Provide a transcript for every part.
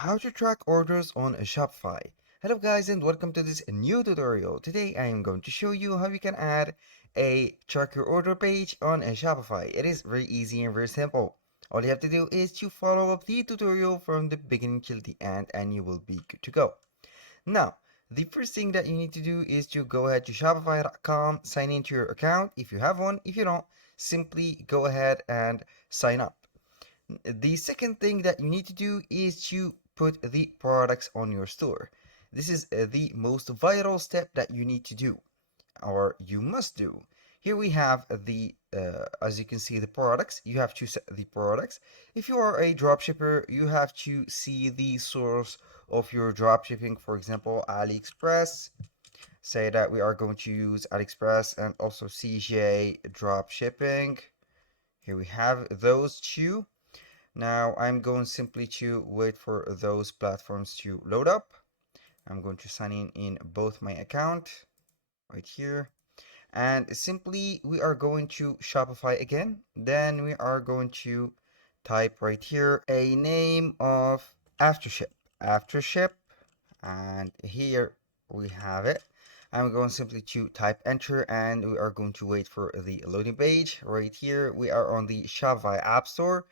How to track orders on Shopify. Hello guys and welcome to this new tutorial. Today I am going to show you how you can add a track your order page on Shopify. It is very easy and very simple. All you have to do is to follow up the tutorial from the beginning till the end and you will be good to go. Now, the first thing that you need to do is to go ahead to shopify.com, sign into your account if you have one. If you don't, simply go ahead and sign up. The second thing that you need to do is to put the products on your store. This is the most vital step that you need to do, or you must do. Here we have as you can see, the products. You have to set the products. If you are a dropshipper, you have to see the source of your dropshipping. For example, AliExpress. Say that we are going to use AliExpress and also CJ dropshipping. Here we have those two. Now I'm going simply to wait for those platforms to load up. I'm going to sign in both my account right here. And simply we are going to Shopify again. Then we are going to type right here a name of Aftership. Aftership. And here we have it. I'm going simply to type enter and we are going to wait for the loading page. Right here we are on the Shopify App Store.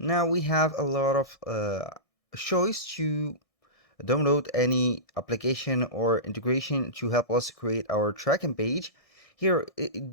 Now we have a lot of choice to download any application or integration to help us create our tracking page. Here,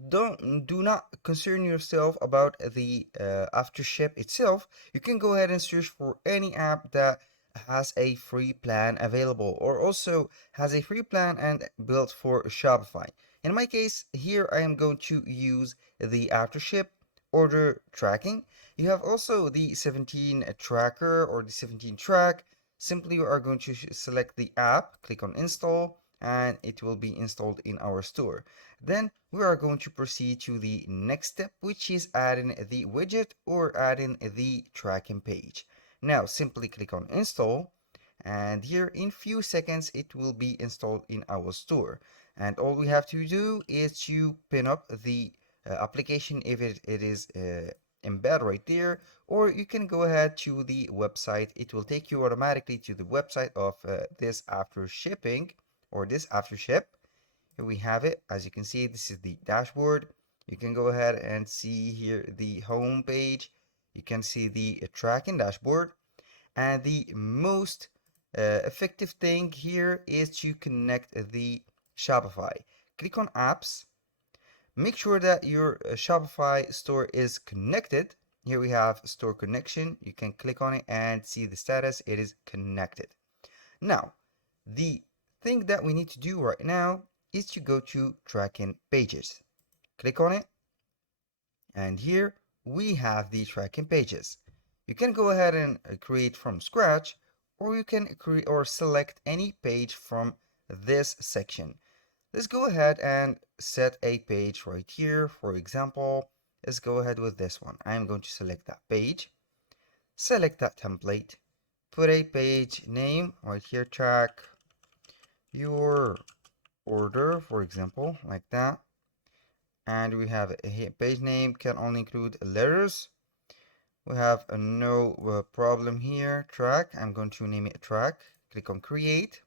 do not concern yourself about the Aftership itself. You can go ahead and search for any app that has a free plan available or also has a free plan and built for Shopify. In my case, here I am going to use the Aftership order tracking. You have also the 17 tracker or the 17 track. Simply, we are going to select the app, click on install, and it will be installed in our store. Then we are going to proceed to the next step, which is adding the widget or adding the tracking page. Now simply click on install, and here in few seconds it will be installed in our store. And all we have to do is to pin up the application if it is embed right there, or you can go ahead to the website. It will take you automatically to the website of this after shipping or this after ship. Here we have it. As you can see, this is the dashboard. You can go ahead and see here the home page. You can see the tracking dashboard, and the most effective thing here is to connect the Shopify. Click on apps. Make sure that your Shopify store is connected. Here we have store connection. You can click on it and see the status. It is connected. Now, the thing that we need to do right now is to go to tracking pages. Click on it. And here we have the tracking pages. You can go ahead and create from scratch, or you can create or select any page from this section. Let's go ahead and set a page right here. For example, let's go ahead with this one. I'm going to select that page, select that template, put a page name right here, track your order, for example, like that. And we have a page name can only include letters. We have a no problem here, track. I'm going to name it track. Click on create.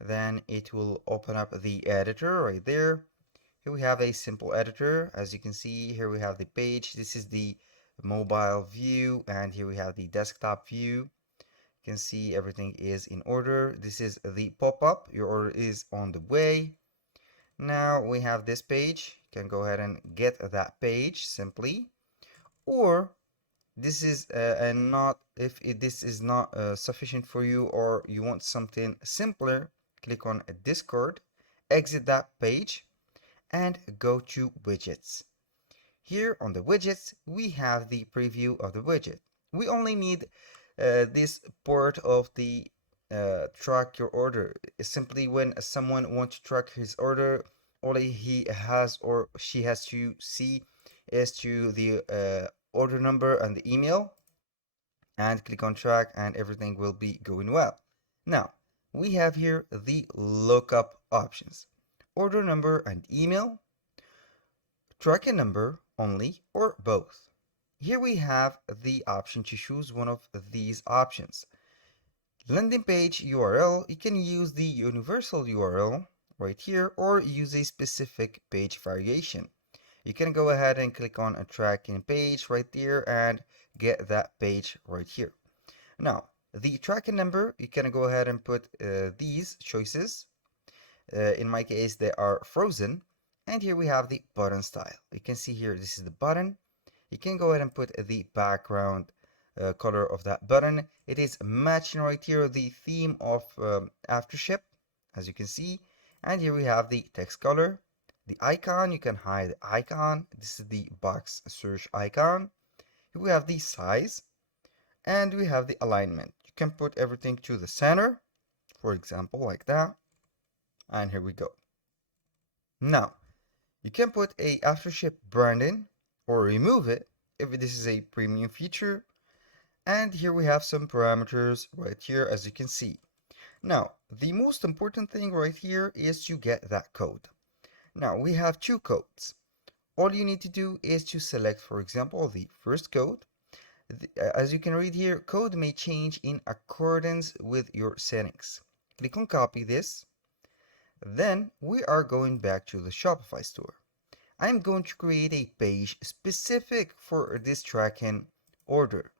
Then it will open up the editor right there. Here we have a simple editor. As you can see, here we have the page. This is the mobile view, and here we have the desktop view. You can see everything is in order. This is the pop-up. Your order is on the way. Now we have this page. You can go ahead and get that page simply. Or this is not, if this is not sufficient for you or you want something simpler, click on Discord, exit that page, and go to widgets. Here on the widgets, we have the preview of the widget. We only need this part of the track your order. Simply when someone wants to track his order, all he has or she has to see is to the order number and the email, and click on track, and everything will be going well. Now we have here the lookup options: order number and email, tracking number only, or both. Here we have the option to choose one of these options. Landing page URL, you can use the universal URL right here or use a specific page variation. You can go ahead and click on a tracking page right there and get that page right here. Now, the tracking number, you can go ahead and put these choices. In my case, they are frozen. And here we have the button style. You can see here, this is the button. You can go ahead and put the background color of that button. It is matching right here the theme of Aftership, as you can see. And here we have the text color. The icon, you can hide the icon. This is the box search icon. Here we have the size. And we have the alignment. You can put everything to the center, for example, like that. And here we go. Now, you can put a Aftership branding or remove it if this is a premium feature. And here we have some parameters right here, as you can see. Now, the most important thing right here is to get that code. Now, we have two codes. All you need to do is to select, for example, the first code. As you can read here, code may change in accordance with your settings. Click on copy this. Then we are going back to the Shopify store. I'm going to create a page specific for this tracking order.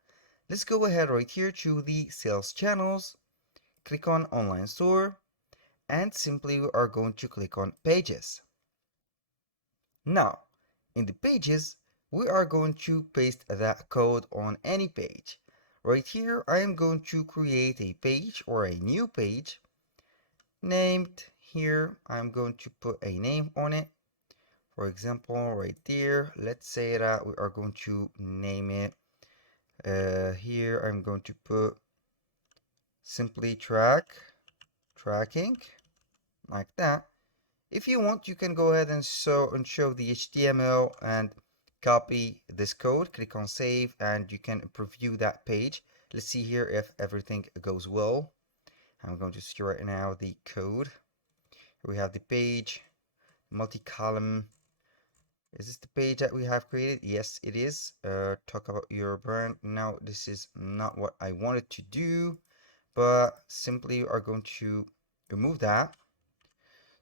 Let's go ahead right here to the sales channels, click on online store, and simply we are going to click on pages. Now, in the pages, we are going to paste that code on any page. Right here, I am going to create a page or a new page named here. I'm going to put a name on it. For example, right there, let's say that we are going to name it. Here, I'm going to put simply tracking, like that. If you want, you can go ahead and show the HTML and copy this code. Click on save and you can preview that page. Let's see here if everything goes well. I'm going to see right now the code. Here we have the page, multi-column. Is this the page that we have created? Yes, it is. Talk about your brand. Now, this is not what I wanted to do, but simply are going to remove that.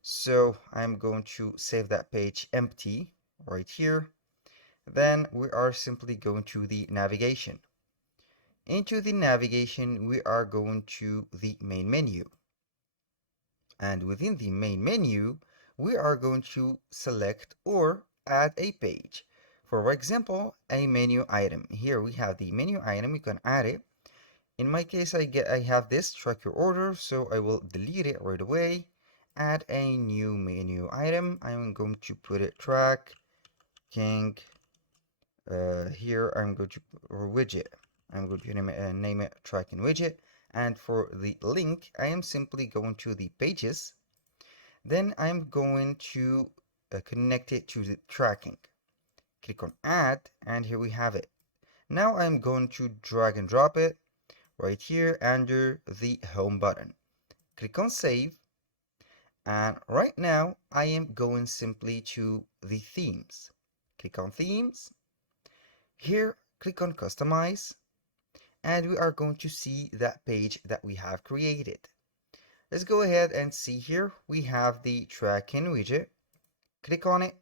So I'm going to save that page empty right here. Then we are simply going to the navigation. Into the navigation, we are going to the main menu. And within the main menu, we are going to select or add a page. For example, a menu item. Here we have the menu item, you can add it. In my case, I have this track your order, so I will delete it right away. Add a new menu item. I'm going to put it tracking. Here I'm going to or widget. I'm going to name it tracking widget. And for the link, I am simply going to the pages. Then I'm going to connect it to the tracking. Click on add, and here we have it. Now I'm going to drag and drop it right here under the home button. Click on save. And right now I am going simply to the themes. Click on themes. Here, click on customize. And we are going to see that page that we have created. Let's go ahead and see here. We have the tracking widget. Click on it.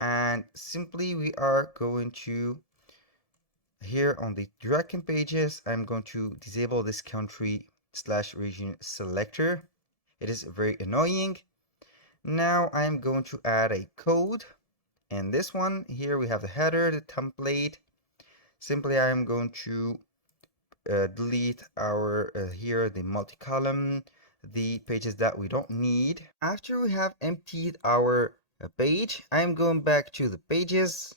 And simply we are going to here on the tracking pages, I'm going to disable this country/region selector. It is very annoying. Now I'm going to add a code. And this one here we have the header, the template. Simply I'm going to delete our here the multi-column, the pages that we don't need. After we have emptied our page, I'm going back to the pages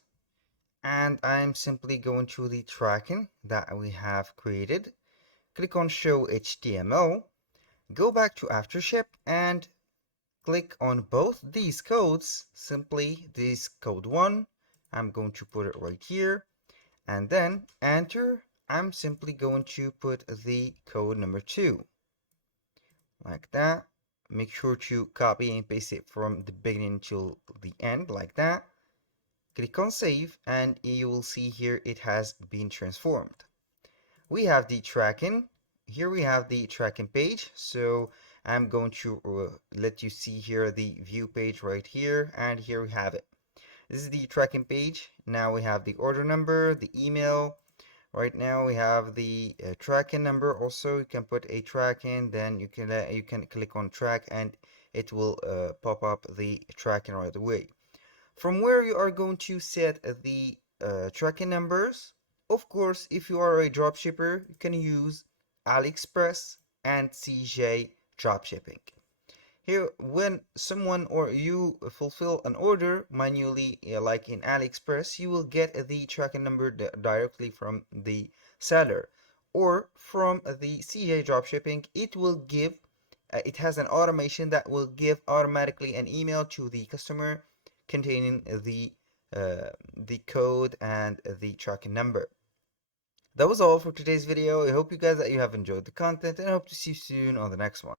and I'm simply going to the tracking that we have created. Click on show HTML, go back to Aftership and click on both these codes. Simply this code 1, I'm going to put it right here and then enter. I'm simply going to put the code number 2 like that. Make sure to copy and paste it from the beginning till the end like that. Click on save and you will see here it has been transformed. We have the tracking here we have the tracking page. So I'm going to let you see here the view page right here, and here we have it. This is the tracking page. Now we have the order number, the email. Right now we have the tracking number. Also, you can put a tracking, then you can click on track, and it will pop up the tracking right away. From where you are going to set the tracking numbers. Of course, if you are a dropshipper, you can use AliExpress and CJ dropshipping. Here, when someone or you fulfill an order manually, like in AliExpress, you will get the tracking number directly from the seller, or from the CJ dropshipping. It has an automation that will give automatically an email to the customer containing the code and the tracking number. That was all for today's video. I hope you guys that you have enjoyed the content, and I hope to see you soon on the next one.